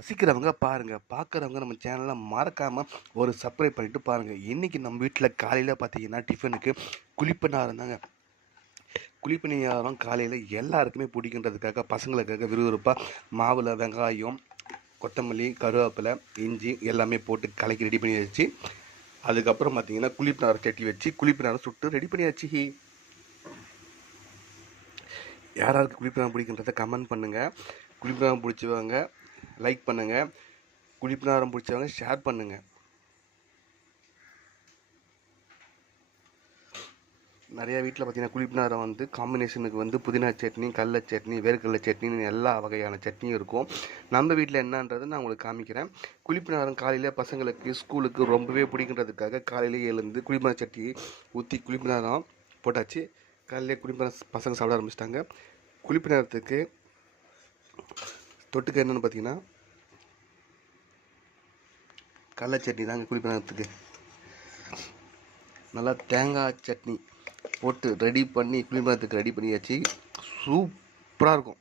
ரசிக்கிறவங்க பாருங்கள் பார்க்குறவங்க நம்ம சேனலை மறக்காமல் ஒரு சப்ஸ்கிரைப் பண்ணிட்டு பாருங்கள் இன்றைக்கி நம்ம வீட்டில் காலையில் பார்த்தீங்கன்னா டிஃபனுக்கு குழிப்பணியாரம் தாங்க குளிப்பணியாரம் காலையில் எல்லாருக்குமே பிடிக்கின்றதுக்காக பசங்களுக்காக விறுவிறுப்பாக மாவில் வெங்காயம் கொத்தமல்லி கருவேப்பிலை இஞ்சி எல்லாமே போட்டு கலக்கி ரெடி பண்ணி வச்சு அதுக்கப்புறம் பார்த்தீங்கன்னா குழிப்பணியாரம் சட்டி வச்சு குழிப்பணியாரம் சுட்டு ரெடி பண்ணியாச்சு. யாராருக்கு குழிப்பணியாரம் பிடிக்கின்றத கமெண்ட் பண்ணுங்கள் குழிப்பணியாரம் பிடிச்சவங்க லைக் பண்ணுங்கள் குளிப்பினாரம் பிடிச்சவங்க ஷேர் பண்ணுங்கள் நிறையா வீட்டில் பார்த்தீங்கன்னா குளிப்பினாரம் வந்து காம்பினேஷனுக்கு வந்து புதினா சட்னி கடல சட்னி வேர்க்கடலை சட்னின்னு எல்லா வகையான சட்னியும் இருக்கும். நம்ம வீட்டில் என்னன்றது நான் உங்களுக்கு காமிக்கிறேன். குளிப்பினாரம் காலையில் பசங்களுக்கு ஸ்கூலுக்கு ரொம்பவே பிடிக்கின்றதுக்காக காலையிலே எழுந்து குழிப்பணியாரம் சட்னி ஊற்றி குளிப்பினாரம் போட்டாச்சு. காலையிலே குழிப்பணியாரம் பசங்க சாப்பிட ஆரம்பிச்சிட்டாங்க. குளிப்பினாரத்துக்கு தொட்டுக்க என்னென்னு பார்த்தீங்கன்னா கடலை சட்னி தாங்க குழிப்பணியாரத்துக்கு நல்லா தேங்காய் சட்னி போட்டு ரெடி பண்ணி குளிர்பாதத்துக்கு ரெடி பண்ணியாச்சு. சூப்பராக இருக்கும்.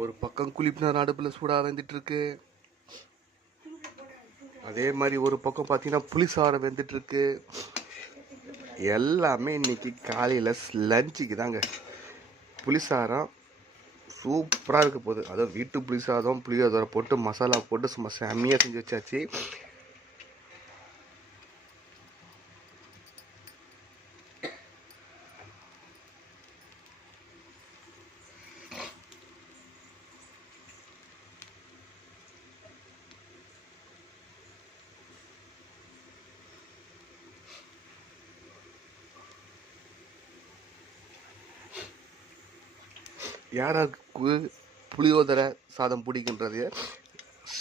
ஒரு பக்கம் குளிப்பினர் அடுப்பில் சூடாக வெந்துட்டுருக்கு. அதே மாதிரி ஒரு பக்கம் பார்த்தீங்கன்னா புளிசாரம் வெந்துட்டுருக்கு. எல்லாமே இன்றைக்கி காலையில் லஞ்சுக்கு தாங்க. புளிசாரம் சூப்பராக இருக்க போகுது. அதுவும் வீட்டு புளிசாதம் புளியோதரை போட்டு மசாலா போட்டு சும்மா செம்மையாக செஞ்சு வச்சாச்சு. யாராருக்கு புளியோதரை சாதம் பிடிக்கின்றதைய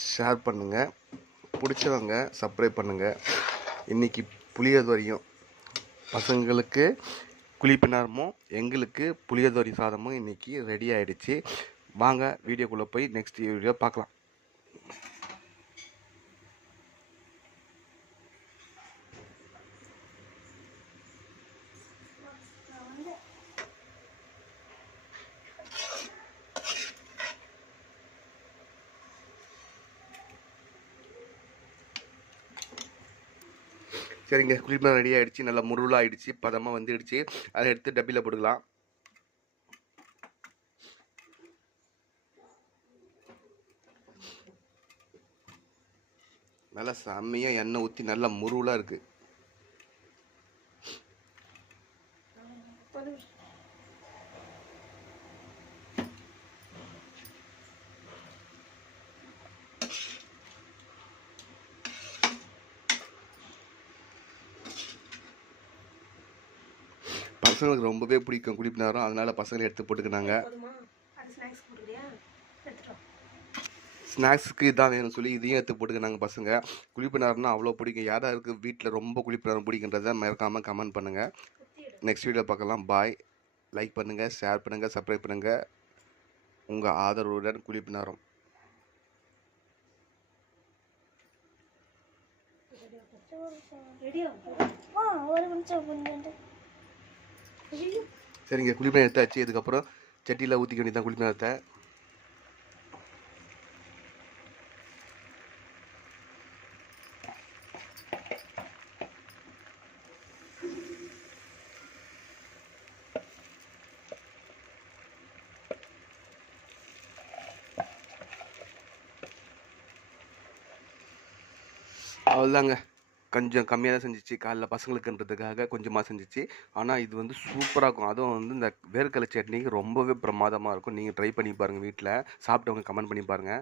ஷேர் பண்ணுங்கள் பிடிச்சவங்க சப்ஸ்கிரைப் பண்ணுங்கள் இன்றைக்கி புளியோதரையும் பசங்களுக்கு குழிப்பினாரமும் எங்களுக்கு புளியோதரை சாதமும் இன்றைக்கி ரெடி ஆகிடுச்சி வாங்க வீடியோக்குள்ளே போய் நெக்ஸ்ட் வீடியோ பார்க்கலாம். சரிங்க குளிப்பினா ரெடி ஆகிடுச்சு நல்லா முருளாக ஆகிடுச்சு பதமாக வந்துடுச்சு. அதை எடுத்து டப்பியில் போட்டுக்கலாம். நல்லா செம்மையாக எண்ணெய் ஊற்றி நல்லா முருவலாக இருக்குது பசங்களுக்கு ரொம்பவே பிடிக்கும் குளிப்பினாரம் அதனால பசங்களை எடுத்து போட்டுக்கினாங்க. ஸ்நாக்ஸுக்கு இதான் வேணும்னு சொல்லி இதையும் எடுத்து போட்டுக்கினாங்க பசங்க. குளிப்பினார்னா அவ்வளோ பிடிக்கும். யாராருக்கு வீட்டில் ரொம்ப குளிப்பினாரம் பிடிக்கின்றத மறக்காமல் கமெண்ட் பண்ணுங்கள். நெக்ஸ்ட் வீடியோ பார்க்கலாம். பாய் லைக் பண்ணுங்கள் ஷேர் பண்ணுங்கள் சப்ஸ்கிரைப் பண்ணுங்கள் உங்கள் ஆதரவுடன் குளிப்பினாரம் ரெடியா? ஆ ஒரு நிமிஷம் கொஞ்சம். சரிங்க குளிப்பினாரம் எடுத்தாச்சு. இதுக்கப்புறம் சட்டியில் ஊற்றிக்க வேண்டியதான் குளிப்பினாரத்தை அவ்வளோதாங்க கொஞ்சம் கம்மியாக தான் செஞ்சிச்சு. காலைல பசங்களுக்குன்றதுக்காக கொஞ்சமாக செஞ்சிச்சு. ஆனால் இது வந்து சூப்பராக இருக்கும். அதுவும் வந்து இந்த வேர்க்கடலை சட்னிக்கு ரொம்பவே பிரமாதமாக இருக்கும். நீங்கள் ட்ரை பண்ணி பாருங்கள் வீட்டில் சாப்பிட்டவங்க கமெண்ட் பண்ணி பாருங்கள்